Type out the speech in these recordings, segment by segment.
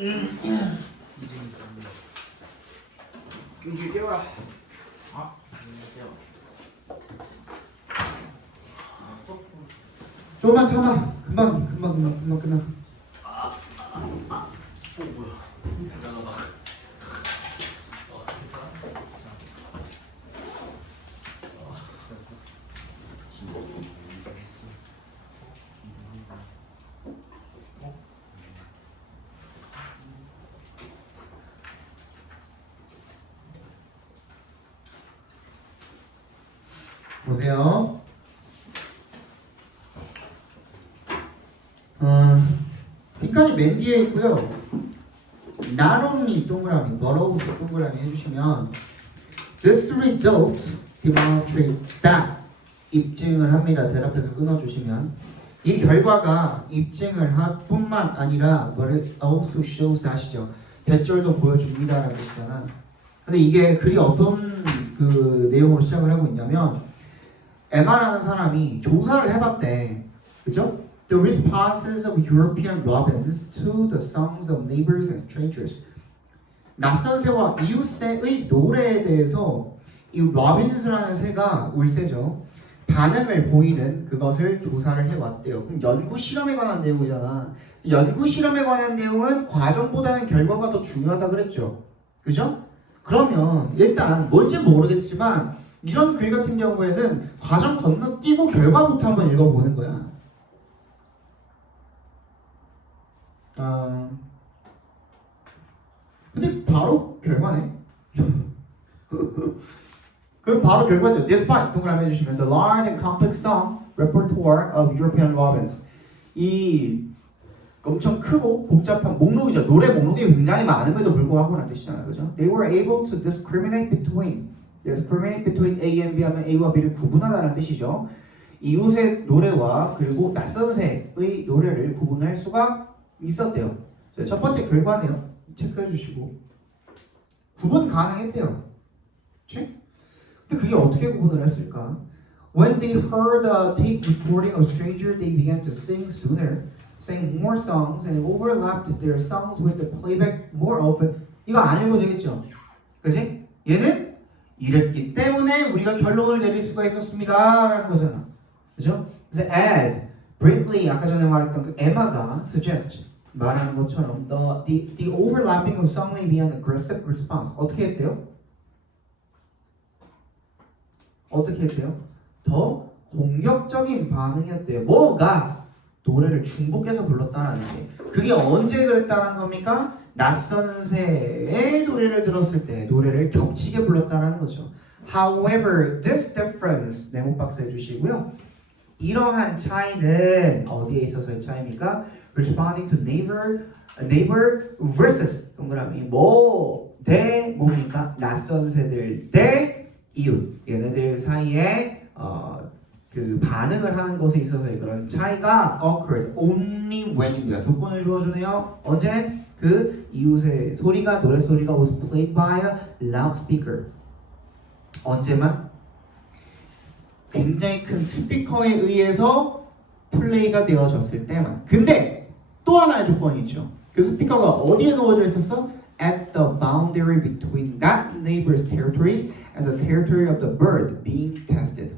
윤주 깨워라. 아, 깨워. 조금만 참아. 금방 끝나. 뭐야? 대단하다. 보세요. 빈칸이 맨 뒤에 있고요. Not only 동그라미, but also 동그라미 해주시면 This result demonstrate that 입증을 합니다. 대답해서 끊어주시면 이 결과가 입증을 할 뿐만 아니라 but it also shows that이죠. 대절도 보여줍니다라는 뜻이잖아. 근데 이게 글이 어떤 그 내용으로 시작을 하고 있냐면 에마라는 사람이 조사를 해봤대. 그죠? The responses of European robins to the songs of neighbors and strangers. 낯선 새와 이웃새의 노래에 대해서 이 로빈스라는 새가 울새죠. 반응을 보이는 그것을 조사를 해왔대요. 그럼 연구 실험에 관한 내용이잖아. 연구 실험에 관한 내용은 과정보다는 결과가 더 중요하다 그랬죠. 그죠? 그러면 일단 뭔지 모르겠지만 이런 글 같은 경우에는 과정 건너뛰고 결과부터 한번 읽어보는 거야. 근데 바로 결과네. 그럼 바로 결과죠. Despite 동그라미 해주시면 the large and complex song repertoire of European robins. 이 엄청 크고 복잡한 목록이죠. 노래 목록이 굉장히 많음에도 불구하고라는 뜻이잖아요. 그죠? They were able to discriminate between A and B 하면 A와 B를 구분하다는 뜻이죠. 이웃의 노래와 그리고 낯선 새의 노래를 구분할 수가 있었대요. 첫 번째 결과네요. 체크해 주시고 구분 가능했대요. 그치? 근데 그게 어떻게 구분을 했을까? When they heard a tape recording of stranger, they began to sing sooner, sang more songs, and overlapped their songs with the playback more often. 이거 안 읽어도 되겠죠? 그치? 얘는 이랬기 때문에 우리가 결론을 내릴 수가 있었습니다 라는 거잖아. 그죠? 그래서 as Brinkley 아까 전에 말했던 그 에마가 suggest 말하는 것처럼 the overlapping of song may be an aggressive response. 어떻게 했대요? 더 공격적인 반응이었대요. 뭐가? 노래를 중복해서 불렀다는 게. 그게 언제 그랬다는 겁니까? 낯선 새의 노래를 들었을 때 노래를 겹치게 불렀다는 거죠. However, this difference 네모 박스 해주시고요. 이러한 차이는 어디에 있어서의 차이입니까? Responding to neighbor versus 동그라미 대 뭡니까? 낯선 새들 대 이웃 얘네들 사이에 그 반응을 하는 것에 있어서의 그런 차이가 occurred only when입니다. 조건을 주어주네요. 언제? 그 이웃의 소리가 노래 소리가 was played by a loudspeaker. 언제만? 굉장히 큰 스피커에 의해서 플레이가 되어졌을 때만. 근데 또 하나의 조건이 있죠. 그 스피커가 어디에 놓여져 있었어? At the boundary between that neighbor's territory and the territory of the bird being tested.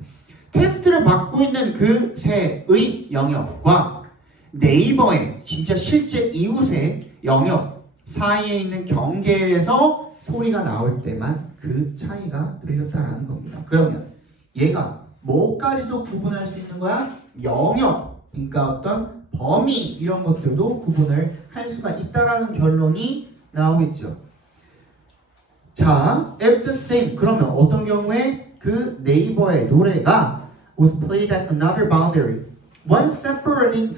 테스트를 받고 있는 그 새의 영역과 네이버의 진짜 실제 이웃의 영역 사이에 있는 경계에서 소리가 나올 때만 그 차이가 들렸다라는 겁니다. 그러면 얘가 뭐까지도 구분할 수 있는 거야? 영역, 그러니까 어떤 범위 이런 것들도 구분을 할 수가 있다라는 결론이 나오겠죠. 자, if the same 그러면 어떤 경우에 그 네이버의 노래가 was played at another boundary. One separating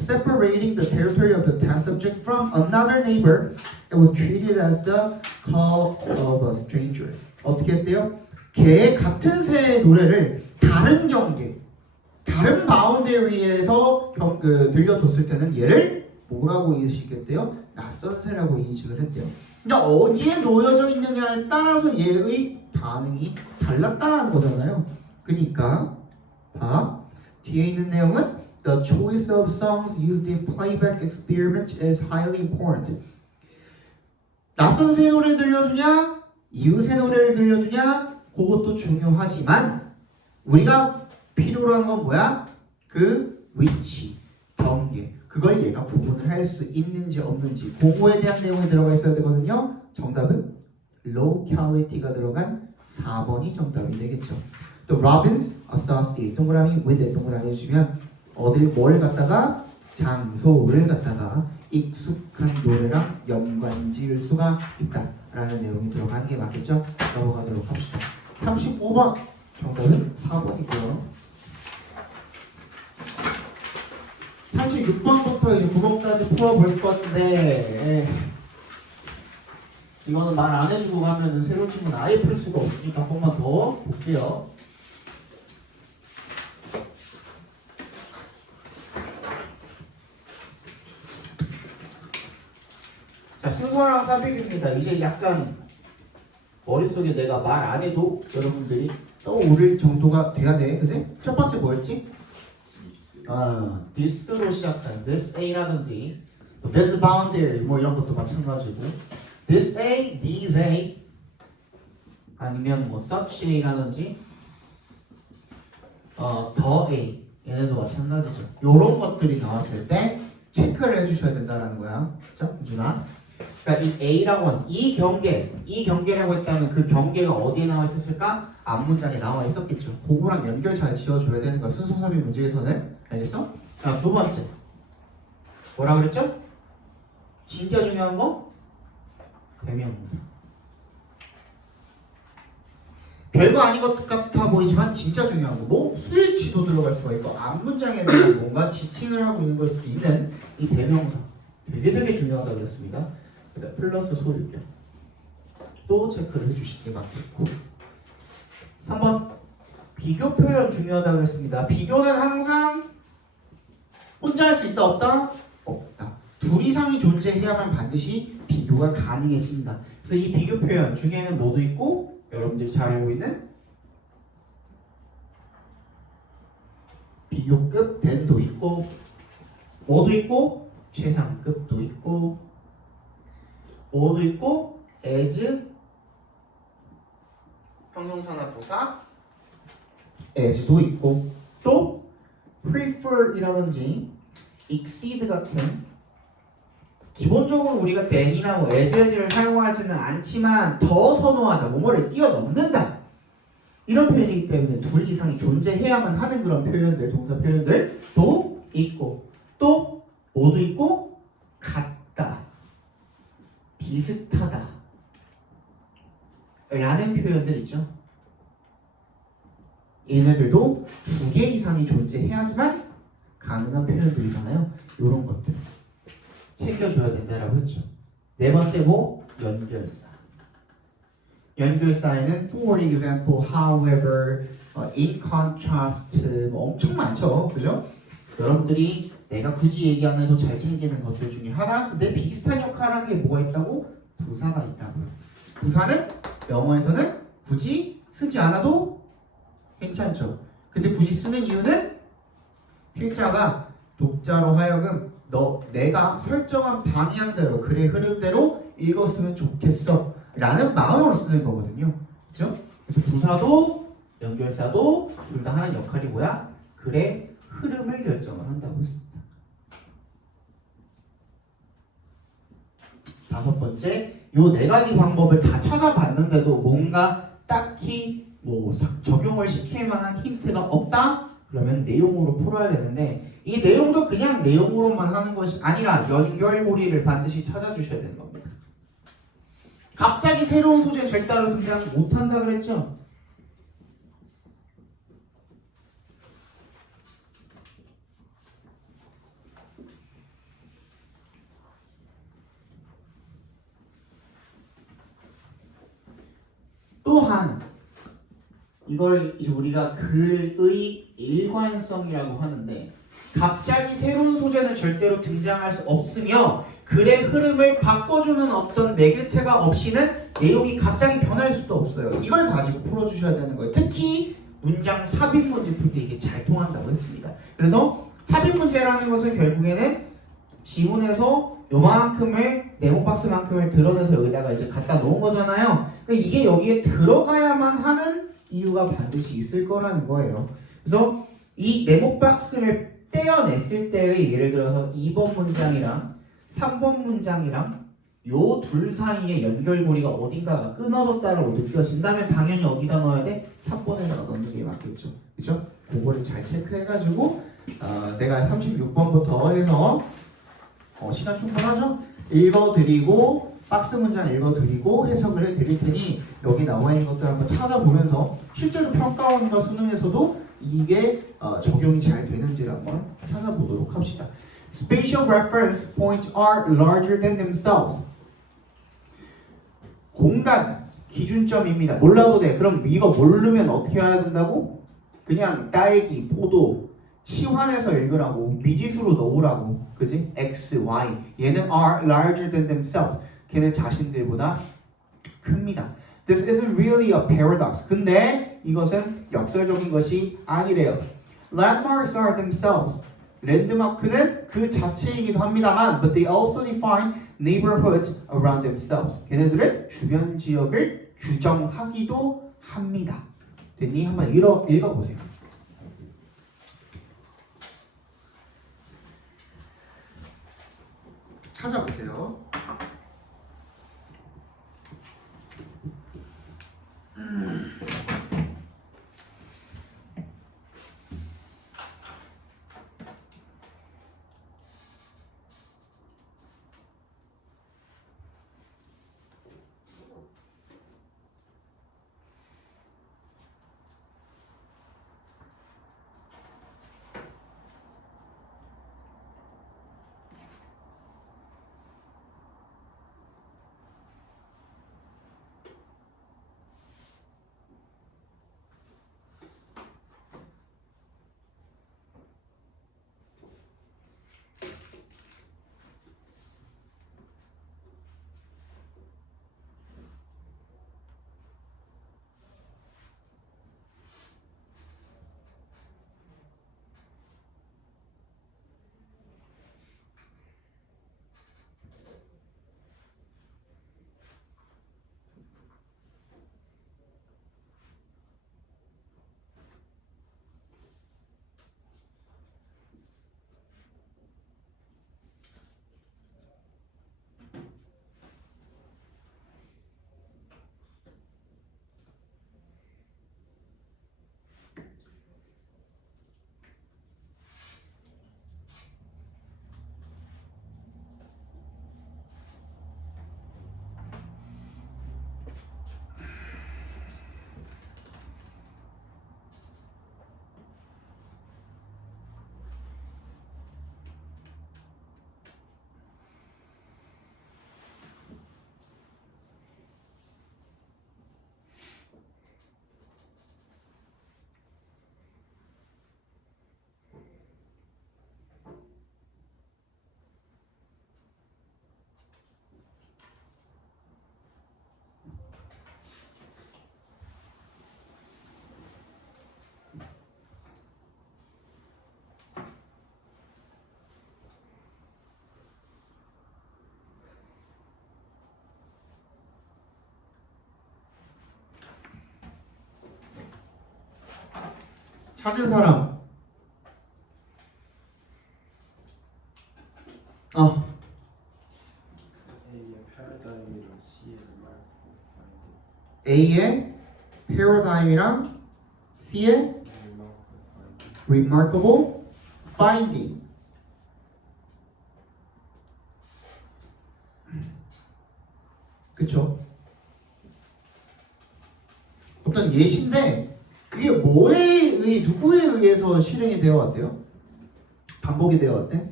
the territory of the test subject from another neighbor, it was treated as the call of a stranger. 어떻게 했대요? 걔 같은 새의 노래를 다른 경계, 다른 바운더리에서 들려줬을 때는 얘를 뭐라고 인식했대요? 낯선 새라고 인식을 했대요. 그러니까 어디에 놓여져 있느냐에 따라서 얘의 반응이 달랐다는 거잖아요. 그러니까 뒤에 있는 내용은 The choice of songs used in playback experiment is highly important. 낯선 새 노래를 들려주냐? 이웃의 노래를 들려주냐? 그것도 중요하지만 우리가 필요로 하는 건 뭐야? 그 위치, 경계. 그걸 얘가 구분을 할 수 있는지 없는지 그거에 대한 내용이 들어가 있어야 되거든요. 정답은 locality가 들어간 4번이 정답이 되겠죠. 또 Robins associate 동그라미 with 동그라미 해주시면 어딜 뭘 갖다가 장소를 갖다가 익숙한 노래랑 연관 지을 수가 있다라는 내용이 들어가는 게 맞겠죠? 넘어가도록 합시다. 35번 정답은 4번이고요. 36번부터 이제 9번까지 풀어볼 건데 이거는 말 안 해주고 가면은 새로운 친구는 아예 풀 수가 없으니까 한 번만 더 볼게요. 자, 순서랑 삽입입니다. 이제 약간 머릿속에 내가 말 안 해도 여러분들이 떠오를 정도가 돼야 돼. 그지? 첫 번째 뭐였지? this로 시작한 this A라든지 this boundary 뭐 이런 것도 마찬가지고 this A, these A 아니면 뭐 such A라든지 the A 얘네도 마찬가지죠. 이런 것들이 나왔을 때 체크를 해주셔야 된다라는 거야. 그렇죠? 유준아. 그러니까 이 A라고 하는 이 경계라고 했다면 그 경계가 어디에 나와 있었을까? 앞문장에 나와 있었겠죠. 그거랑 연결 잘 지어줘야 되는 거야. 순서 삽입 문제에서는. 알겠어? 자, 두 번째. 뭐라 그랬죠? 진짜 중요한 거? 대명사. 별거 아닌 것 같아 보이지만 진짜 중요한 거. 뭐 수일치도 들어갈 수가 있고 앞문장에 대한 뭔가 지칭을 하고 있는 걸 수도 있는 이 대명사. 되게 중요하다고 했습니다. 플러스 소유격. 또 체크를 해주시는 게 맞겠고. 3번. 비교 표현 중요하다고 했습니다. 비교는 항상 혼자 할 수 있다 없다? 없다. 둘 이상이 존재해야만 반드시 비교가 가능해진다. 그래서 이 비교 표현 중에는 뭐도 있고 여러분들이 잘 알고 있는 비교급 then도 있고 뭐도 있고 최상급도 있고 뭐도 있고 as 형용사나 부사 as도 있고 또 prefer이라든지 exceed 같은 기본적으로 우리가 than이나 뭐 as를 사용하지는 않지만 더 선호하다, 뭐뭐를 뛰어넘는다 이런 표현이기 때문에 둘 이상이 존재해야만 하는 그런 표현들, 동사 표현들도 있고 또 뭐도 있고 같다, 비슷하다 라는 표현들 있죠. 얘네들도 두 개 이상이 존재해야지만 가능한 표현들이잖아요. 이런 것들 챙겨줘야 된다라고 했죠. 네 번째 뭐? 연결사. 연결사에는 for example, however, in contrast 뭐 엄청 많죠. 그죠? 여러분들이 내가 굳이 얘기 안 해도 잘 챙기는 것들 중에 하나. 근데 비슷한 역할을 하는 게 뭐가 있다고? 부사가 있다고요. 부사는 영어에서는 굳이 쓰지 않아도 괜찮죠. 근데 굳이 쓰는 이유는 필자가 독자로 하여금 내가 설정한 방향대로 글의 흐름대로 읽었으면 좋겠어 라는 마음으로 쓰는 거거든요. 그렇죠? 그래서 부사도 연결사도 둘 다 하는 역할이 뭐야? 글의 흐름을 결정을 한다고 했습니다. 다섯 번째, 요 네 가지 방법을 다 찾아봤는데도 뭔가 딱히 뭐 적용을 시킬 만한 힌트가 없다? 그러면 내용으로 풀어야 되는데 이 내용도 그냥 내용으로만 하는 것이 아니라 연결고리를 반드시 찾아주셔야 되는 겁니다. 갑자기 새로운 소재 절대로 등장 못한다 그랬죠? 또한 이걸 이제 우리가 글의 일관성이라고 하는데 갑자기 새로운 소재는 절대로 등장할 수 없으며 글의 흐름을 바꿔주는 어떤 매개체가 없이는 내용이 갑자기 변할 수도 없어요. 이걸 가지고 풀어주셔야 되는 거예요. 특히 문장 삽입 문제 풀 때 이게 잘 통한다고 했습니다. 그래서 삽입 문제라는 것은 결국에는 지문에서 요만큼을 네모박스만큼을 드러내서 여기다가 이제 갖다 놓은 거잖아요. 그러니까 이게 여기에 들어가야만 하는 이유가 반드시 있을 거라는 거예요. 그래서 이 네모박스를 떼어냈을 때의 예를 들어서 2번 문장이랑 3번 문장이랑 요 둘 사이의 연결고리가 어딘가가 끊어졌다고 느껴진다면 당연히 어디다 넣어야 돼? 3번에다가 넣는 게 맞겠죠. 그죠? 그거를 잘 체크해가지고 내가 36번부터 해서 시간 충분하죠? 읽어드리고 박스 문장 읽어드리고 해석을 해드릴 테니 여기 나와 있는 것들 한번 찾아보면서 실제로 평가원과 수능에서도 이게 적용이 잘 되는지를 한번 찾아보도록 합시다. Spatial reference points are larger than themselves. 공간 기준점입니다. 몰라도 돼. 그럼 이거 모르면 어떻게 해야 된다고? 그냥 딸기, 포도 치환해서 읽으라고 미지수로 넣으라고. 그지? X, Y 얘는 are larger than themselves. 걔네 자신들보다 큽니다. This isn't really a paradox. 근데 이것은 역설적인 것이 아니래요. Landmarks are themselves. 랜드마크는 그 자체이기도 합니다만 but they also define neighborhoods around themselves. 걔네들은 주변 지역을 규정하기도 합니다. 됐니? 한번 읽어보세요. 찾아보세요. 찾은 사람. A의 paradigm이랑 C의 remarkable finding. 그쵸? 어떤 예시인데 그게 누구에 의해서 실행이 되어 왔대요? 반복이 되어 왔대?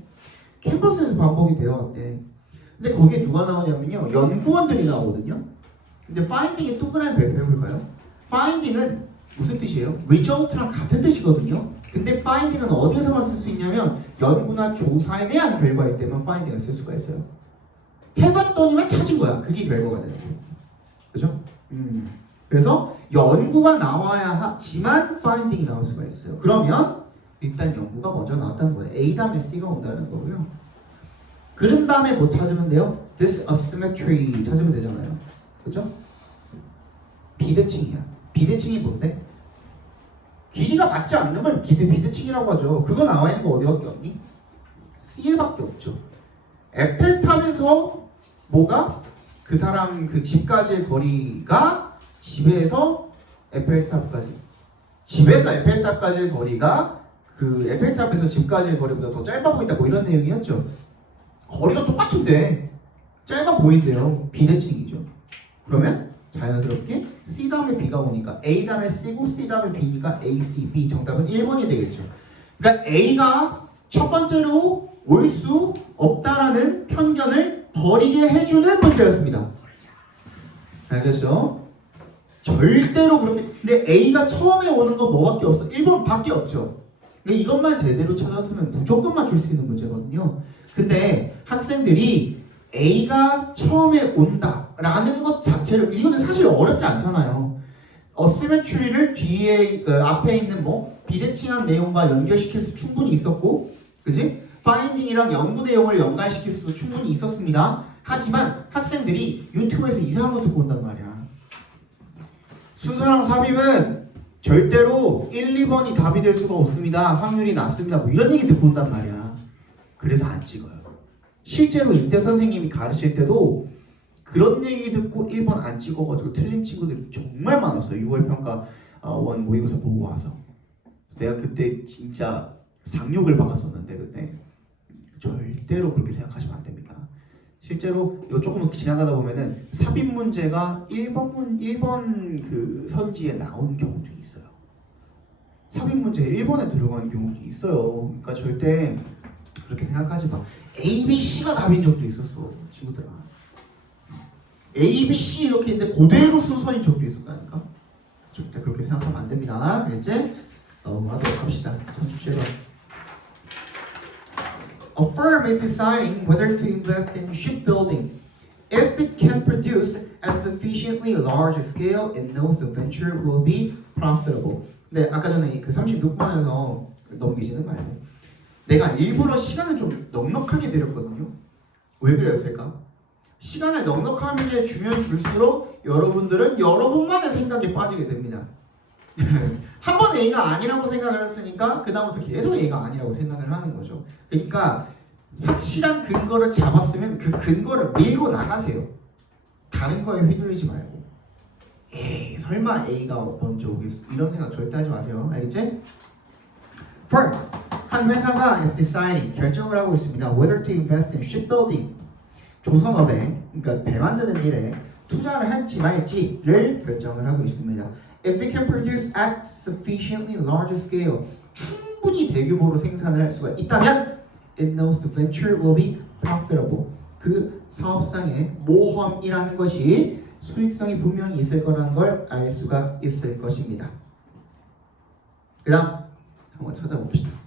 캠퍼스에서 반복이 되어 왔대. 근데 거기에 누가 나오냐면요, 연구원들이 나오거든요. 근데 finding의 동그라미 발표해볼까요? finding은 무슨 뜻이에요? result랑 같은 뜻이거든요. 근데 finding은 어디에서만 쓸 수 있냐면 연구나 조사에 대한 결과일 때만 finding을 쓸 수가 있어요. 해봤더니만 찾은 거야. 그게 결과가 되는 거예요. 그죠? 그래서 연구가 나와야 하지만 finding이 나올 수가 있어요. 그러면 일단 연구가 먼저 나왔다는 거예요. A 다음에 C가 온다는 거고요. 그런 다음에 뭐 찾으면 돼요? Disasymmetry 찾으면 되잖아요. 그죠? 비대칭이야. 비대칭이 뭔데? 길이가 맞지 않는 걸 비대칭이라고 하죠. 그거 나와 있는 거 어디밖에 없니? C에밖에 없죠. 에펠탑에서 뭐가? 그 사람 그 집까지의 거리가 집에서 에펠탑까지. 집에서 에펠탑까지의 거리가 그 에펠탑에서 집까지의 거리보다 더 짧아 보인다. 뭐 이런 내용이었죠. 거리가 똑같은데 짧아 보인대요. 비대칭이죠. 그러면 자연스럽게 C 다음에 B가 오니까 A 다음에 C고 C 다음에 B니까 A, C, B 정답은 1번이 되겠죠. 그러니까 A가 첫 번째로 올 수 없다라는 편견을 버리게 해주는 문제였습니다. 알겠죠? 절대로 그렇게. 근데 A가 처음에 오는 건 뭐밖에 없어? 1번밖에 없죠. 근데 이것만 제대로 찾았으면 무조건 맞출 수 있는 문제거든요. 근데 학생들이 A가 처음에 온다라는 것 자체를, 이거는 사실 어렵지 않잖아요. 어시메트리를 뒤에 앞에 있는 뭐 비대칭한 내용과 연결시킬 수 충분히 있었고, 그지? 파인딩이랑 연구 내용을 연관시킬 수도 충분히 있었습니다. 하지만 학생들이 유튜브에서 이상한 거 듣고 온단 말이야. 순서랑 삽입은 절대로 1, 2번이 답이 될 수가 없습니다. 확률이 낮습니다. 뭐 이런 얘기 듣고 온단 말이야. 그래서 안 찍어요. 실제로 이때 선생님이 가르칠 때도 그런 얘기 듣고 1번 안 찍어가지고 틀린 친구들이 정말 많았어요. 6월 평가 원 모의고사 보고 와서. 내가 그때 진짜 상욕을 받았었는데 그때 절대로 그렇게 생각하시면 안 됩니다. 실제로 이거 조금 지나가다 보면은 삽입 문제가 1번 그 선지에 나온 경우도 있어요. 삽입 문제 1번에 들어가는 경우도 있어요. 그러니까 절대 그렇게 생각하지 마. A, B, C가 답인 적도 있었어, 친구들아. A, B, C 이렇게 있는데 그대로 순서인 적도 있었다니까. 절대 그렇게 생각하면 안 됩니다. 알겠지? 넘어가도록 합시다. 37번. A firm is deciding whether to invest in shipbuilding. If it can produce at sufficiently large scale, it knows the venture will be profitable. 네, 아까 전에 그 36번에서 넘기지는 말고 내가 일부러 시간을 좀 넉넉하게 드렸거든요. 왜 그랬을까? 시간을 넉넉하게 주면 줄수록 여러분들은 여러분만의 생각에 빠지게 됩니다. 한 번 A가 아니라고 생각을 했으니까 그 다음부터 계속 A가 아니라고 생각을 하는 거죠. 그러니까 확실한 근거를 잡았으면 그 근거를 밀고 나가세요. 다른 거에 휘둘리지 말고 에이 설마 A가 먼저 오겠어 이런 생각 절대 하지 마세요. 알겠지? Firm, 한 회사가 is deciding 결정을 하고 있습니다. Whether to invest in shipbuilding, 조선업에 그러니까 배 만드는 일에 투자를 할지 말지를 결정을 하고 있습니다. If it can produce at sufficiently large scale, 충분히 대규모로 생산을 할 수가 있다면 it knows the venture will be profitable. 그 사업상의 모험이라는 것이 수익성이 분명히 있을 거라는 걸 알 수가 있을 것입니다. 그 다음 한번 찾아봅시다.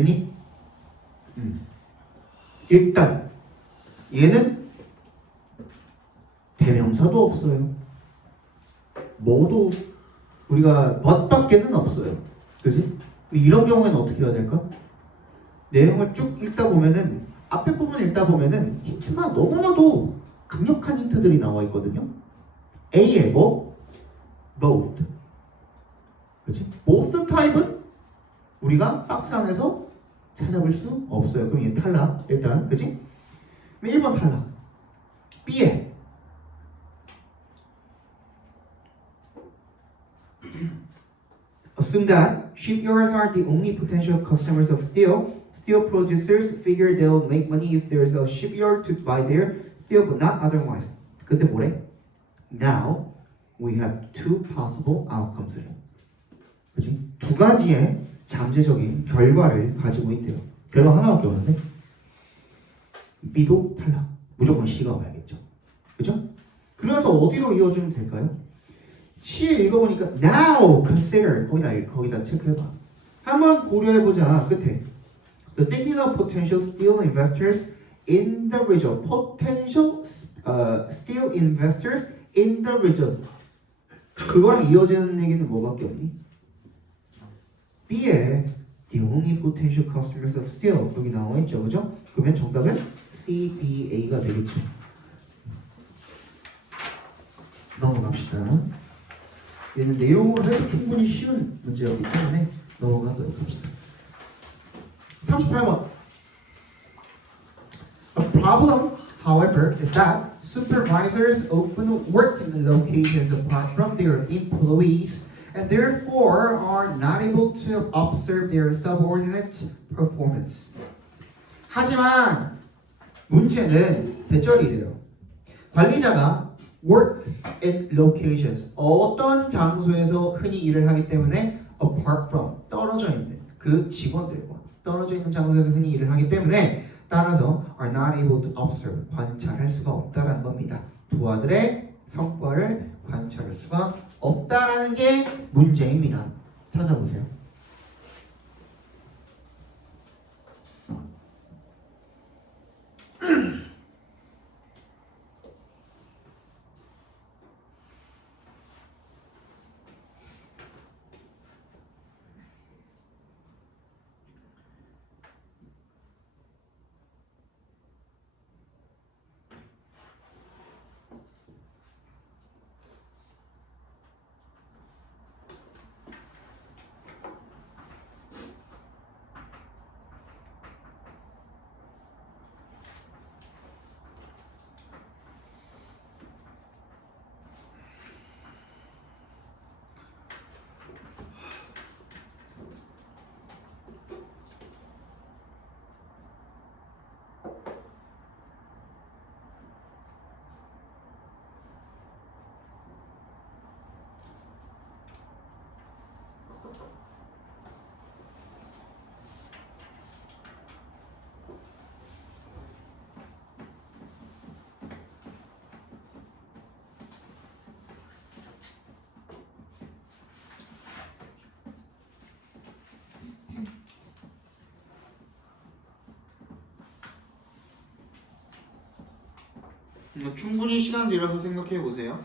됐니? 일단 얘는 대명사도 없어요. 뭐도 우리가 but밖에는 없어요. 그지? 이런 경우에는 어떻게 해야 될까? 내용을 쭉 읽다 보면은 앞에 부분 읽다 보면은 힌트가 너무나도 강력한 힌트들이 나와 있거든요. A에 뭐? both. 그렇지? both 타입은 우리가 박스 안에서 찾아볼 수 없어요. 그럼 얘 탈락. 일단 그렇지? 1번 탈락. B에 assume that shipyards are the only potential customers of steel. Steel producers figure they'll make money if there's a shipyard to buy their steel, but not otherwise. 근데 뭐래? Now we have two possible outcomes. 그렇지? 두 가지의 잠재적인 결과를 가지고 있대요. 결과 하나밖에 없는데 B도 탈락. 무조건 C가 와야겠죠. 그렇죠? 그래서 어디로 이어주면 될까요? C 읽어보니까 now consider 거기다 체크해봐. 한번 고려해보자. 끝에 the thinking of potential steel investors in the region. potential steel investors in the region. 그거랑 이어지는 얘기는 뭐밖에 없니? B에 the only potential customers of steel 여기 나와 있죠, 그죠? 그러면 정답은 C, B, A가 되겠죠. 넘어갑시다. 얘는 내용으로 해도 충분히 쉬운 문제였기 때문에 넘어가도록 합시다. 38번. A problem, however, is that supervisors often work in locations apart from their employees and therefore are not able to observe their subordinates' performance. 하지만 문제는 대절이래요. 관리자가 work in locations 어떤 장소에서 흔히 일을 하기 때문에 apart from 떨어져 있는 그 직원들과 떨어져 있는 장소에서 흔히 일을 하기 때문에 따라서 are not able to observe 관찰할 수가 없다라는 겁니다. 부하들의 성과를 관찰할 수가 없다라는 게 문제입니다. 찾아보세요. 충분히 시간 들여서 생각해 보세요.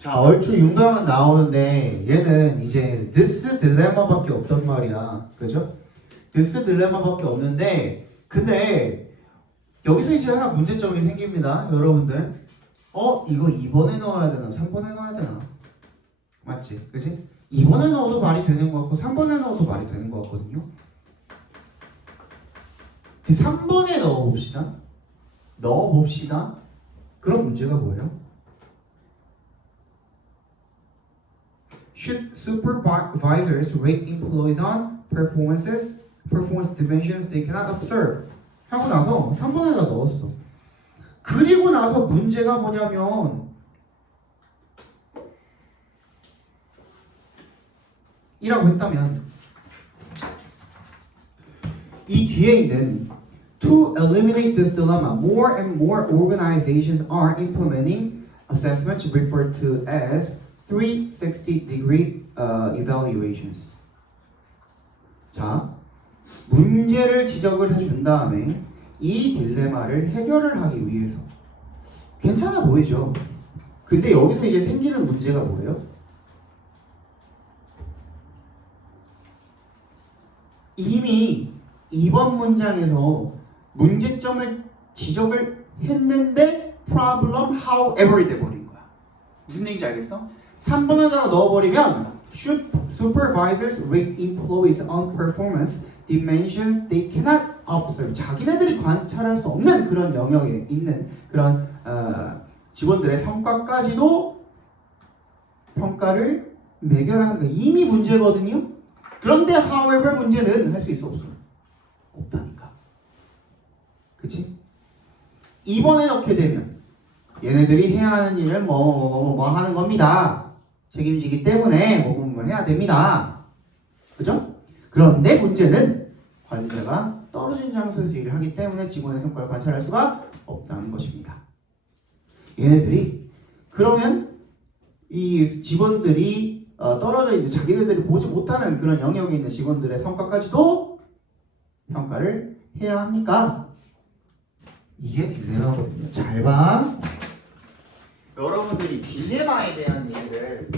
자, 얼추 윤곽은 나오는데 얘는 이제 this dilemma밖에 없단 말이야. 그죠? this dilemma밖에 없는데 근데 여기서 이제 하나 문제점이 생깁니다. 여러분들 이거 2번에 넣어야 되나 3번에 넣어야 되나 맞지? 그치? 2번에 넣어도 말이 되는 것 같고 3번에 넣어도 말이 되는 것 같거든요. 3번에 넣어봅시다. 그런 문제가 뭐예요? Should supervisors rate employees on performance dimensions they cannot observe? 하고 나서 3번에다 넣었어. 그리고 나서 문제가 뭐냐면 이라고 했다면 이 뒤에 있는 To eliminate this dilemma, more and more organizations are implementing assessments referred to as 360-degree evaluations. 자, 문제를 지적을 해준 다음에 이 딜레마를 해결을 하기 위해서 괜찮아 보이죠? 근데 여기서 이제 생기는 문제가 뭐예요? 이미 이번 문장에서 문제점을 지적을 했는데 problem however이 돼버린 거야. 무슨 얘기인지 알겠어? 3번에다가 넣어버리면 should supervisors rate employees on performance dimensions they cannot observe. 자기네들이 관찰할 수 없는 그런 영역에 있는 그런 직원들의 성과까지도 평가를 매겨야 하는 거 이미 문제거든요. 그런데 however 문제는 할 수 있어 없어? 없다니까. 그치? 2번에 넣게 되면 얘네들이 해야 하는 일을 뭐 하는 겁니다. 책임지기 때문에 뭐 해야 됩니다. 그죠? 그런데 문제는 관리자가 떨어진 장소에서 일을 하기 때문에 직원의 성과를 관찰할 수가 없다는 것입니다. 얘네들이 그러면 이 직원들이 떨어져 있는 자기네들이 보지 못하는 그런 영역에 있는 직원들의 성과까지도 평가를 해야 합니까? 이게 딜레마거든요. 잘 봐. 여러분들이 딜레마에 대한 얘기를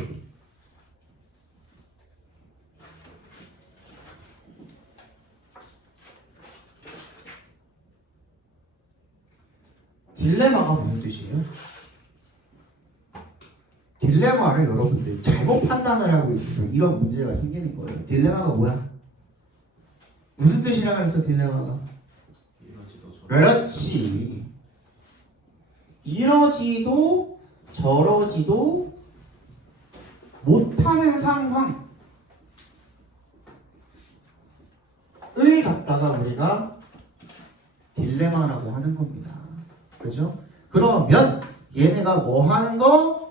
딜레마가 무슨 뜻이에요? 딜레마를 여러분들이 잘못 판단을 하고 있어서 이런 문제가 생기는 거예요. 딜레마가 뭐야? 무슨 뜻이라 그랬어 딜레마가? 그렇지. 이러지도 저러지도 못하는 상황을 갖다가 우리가 딜레마라고 하는 겁니다. 그죠? 그러면 얘네가 뭐 하는 거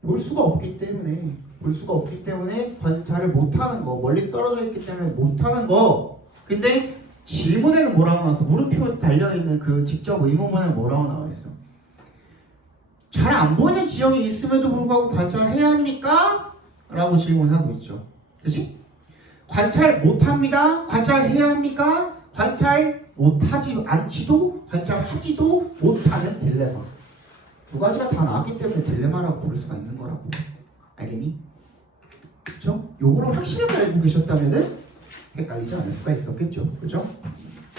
볼 수가 없기 때문에 관찰을 못하는 거, 멀리 떨어져 있기 때문에 못하는 거. 근데 질문에는 뭐라고 나와서 물음표 달려있는 그 직접 의문문에 뭐라고 나와 있어? 잘 안 보이는 지역이 있음에도 불구하고 관찰해야 합니까? 라고 질문하고 있죠. 그치? 관찰 못합니다. 관찰해야 합니까? 관찰 못하지 않지도 관찰하지도 못하는 딜레마. 두 가지가 다 나왔기 때문에 딜레마라고 부를 수가 있는 거라고. 알겠니? 그쵸? 요거를 확실하게 알고 계셨다면은 헷갈리지 않을 수가 있었겠죠. 그죠?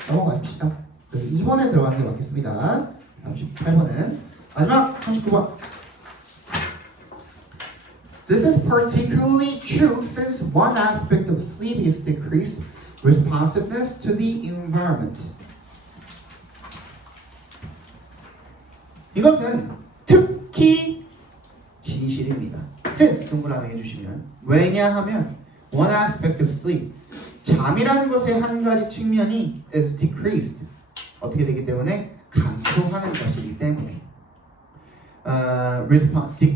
넘어갑시다. 2번에 들어가는 게 맞겠습니다. 38번은 마지막 39번. This is particularly true since one aspect of sleep is decreased responsiveness to the environment. 이것은 특히 진실입니다. Since 동그라미 해주시면 왜냐하면 one aspect of sleep 잠이라는 것의 한 가지 측면이 is decreased 어떻게 되기 때문에 감소하는 것이기 때문에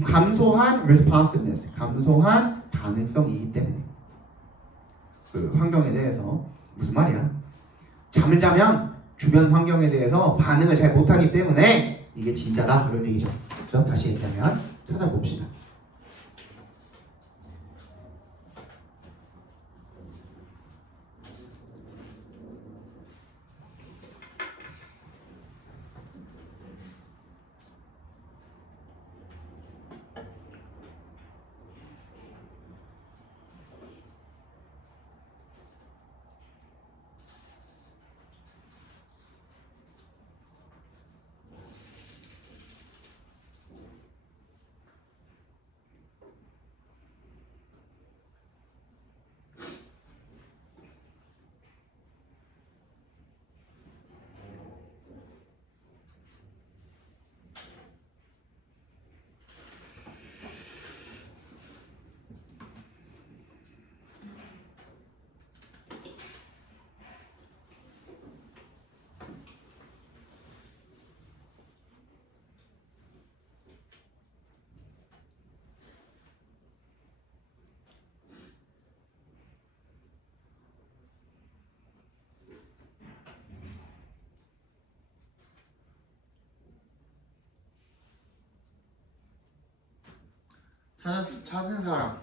감소한 responsiveness 감소한 반응성이기 때문에 그 환경에 대해서 무슨 말이야? 잠을 자면 주변 환경에 대해서 반응을 잘 못하기 때문에 이게 진짜다 그런 얘기죠. 그렇죠? 다시 얘기하면 찾아봅시다. 찾은 사람.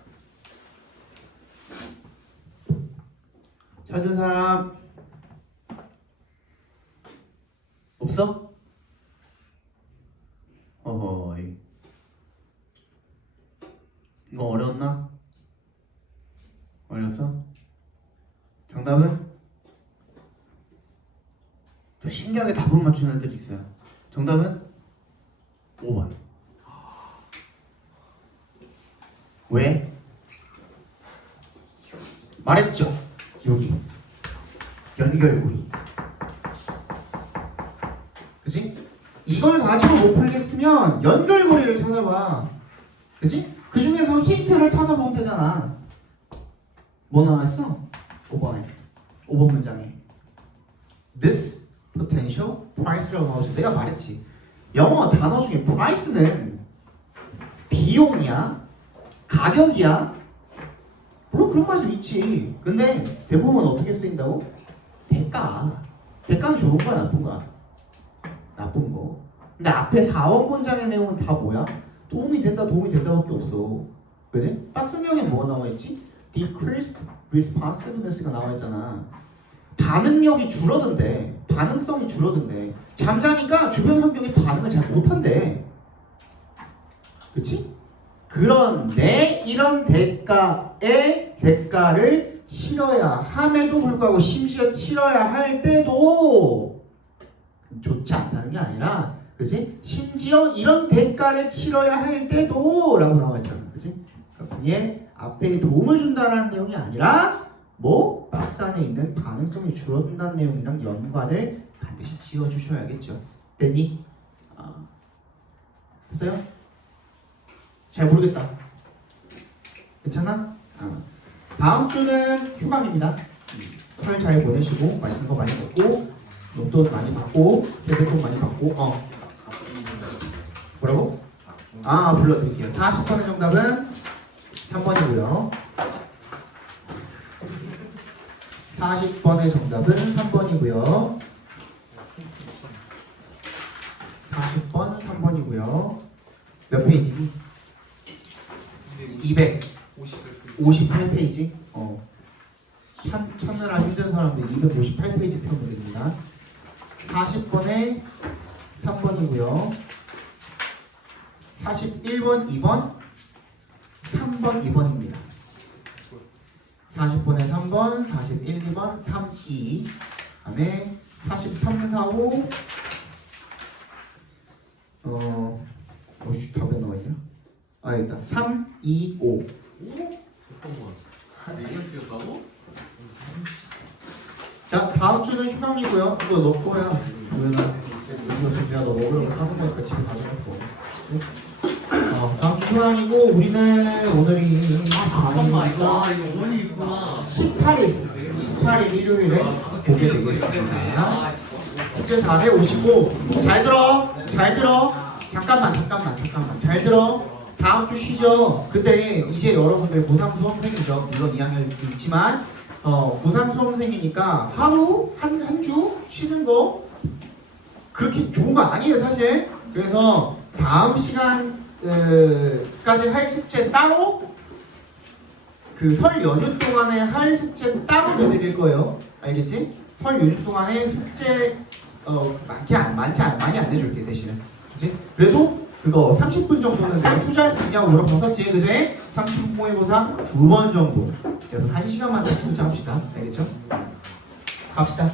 찾은 사람 없어? 어허이. 이거 어려웠나? 어려웠어? 정답은? 또 신기하게 답을 맞추는 애들이 있어요. 정답은 5번. 왜? 말했죠. 여기 연결고리. 그치? 이걸 가지고 못 풀겠으면 연결고리를 찾아봐. 그치? 그 중에서 힌트를 찾아보면 되잖아. 뭐 나왔어? 5번에 5번 문장에 This potential price라고 나오죠. 내가 말했지. 영어 단어 중에 price는 비용이야? 가격이야? 물론 그런 말도 있지. 근데 대부분 어떻게 쓰인다고? 대가. 대가는 좋은 거야, 나쁜 거야? 나쁜 거. 근데 앞에 4번 문장의 내용은 다 뭐야? 도움이 된다, 도움이 된다밖에 없어. 그지? 박스형에 뭐가 나와 있지? Decreased responsiveness가 나와 있잖아. 반응력이 줄어든대. 반응성이 줄어든대. 잠자니까 주변 환경이 반응을 잘 못한대. 그치? 그런데 이런 대가의 대가를 치러야 함에도 불구하고 심지어 치러야 할 때도 좋지 않다는 게 아니라, 그치? 심지어 이런 대가를 치러야 할 때도 라고 나와 있잖아. 그치? 그러니까 그게 앞에 도움을 준다는 내용이 아니라 뭐 박스 안에 있는 가능성이 줄어든다는 내용이랑 연관을 반드시 지어주셔야겠죠. 됐니? 됐어요? 잘 모르겠다. 괜찮아? 다음 주는 휴강입니다. 설 잘 보내시고 맛있는 거 많이 먹고 용돈 많이 받고 세뱃돈 많이 받고 뭐라고? 불러드릴게요. 40번의 정답은 3번이고요. 40번의 정답은 3번이고요. 40번 3번이고요. 몇 페이지니? 258페이지. 찾느라 힘든 사람들 258페이지 펴면 됩니다. 40번에 3번이고요. 41번 2번 3번 2번입니다. 40번에 3번 41 2번 3 2 그다음에 43 4 5 답에 나와있냐? 일단 3 2 5 이걸 쓰였다고? 자, 다음 주는 휴강이고요. 이거 너 거야. 우연아. 이거 너 먹으려고 사는 거니까 집에 가져갈 거. 다음 주 휴강이고 우리는 오늘이 잠깐만 이거 오늘이 있구나. 18일 일요일에 보게 되겠습니다. 숙제 잘해 오시고 잘 들어. 잠깐만 잘 들어. 다음 주 쉬죠. 근데 이제 여러분들 고3 수험생이죠. 물론 2학년도 있지만 고3 수험생이니까 하루 한 주 쉬는 거 그렇게 좋은 거 아니에요 사실. 그래서 다음 시간까지 할 숙제 따로 그 설 연휴 동안에 할 숙제 따로 내드릴 거예요. 알겠지? 설 연휴 동안에 숙제 많이 안 내줄게 대신에. 그치? 그래도 그거 30분 정도는 내가 투자할 수 있냐고 물어봤었지, 그제? 30분 모의고사 2번 정도. 그래서 1시간만 더 투자합시다. 알겠죠? 갑시다.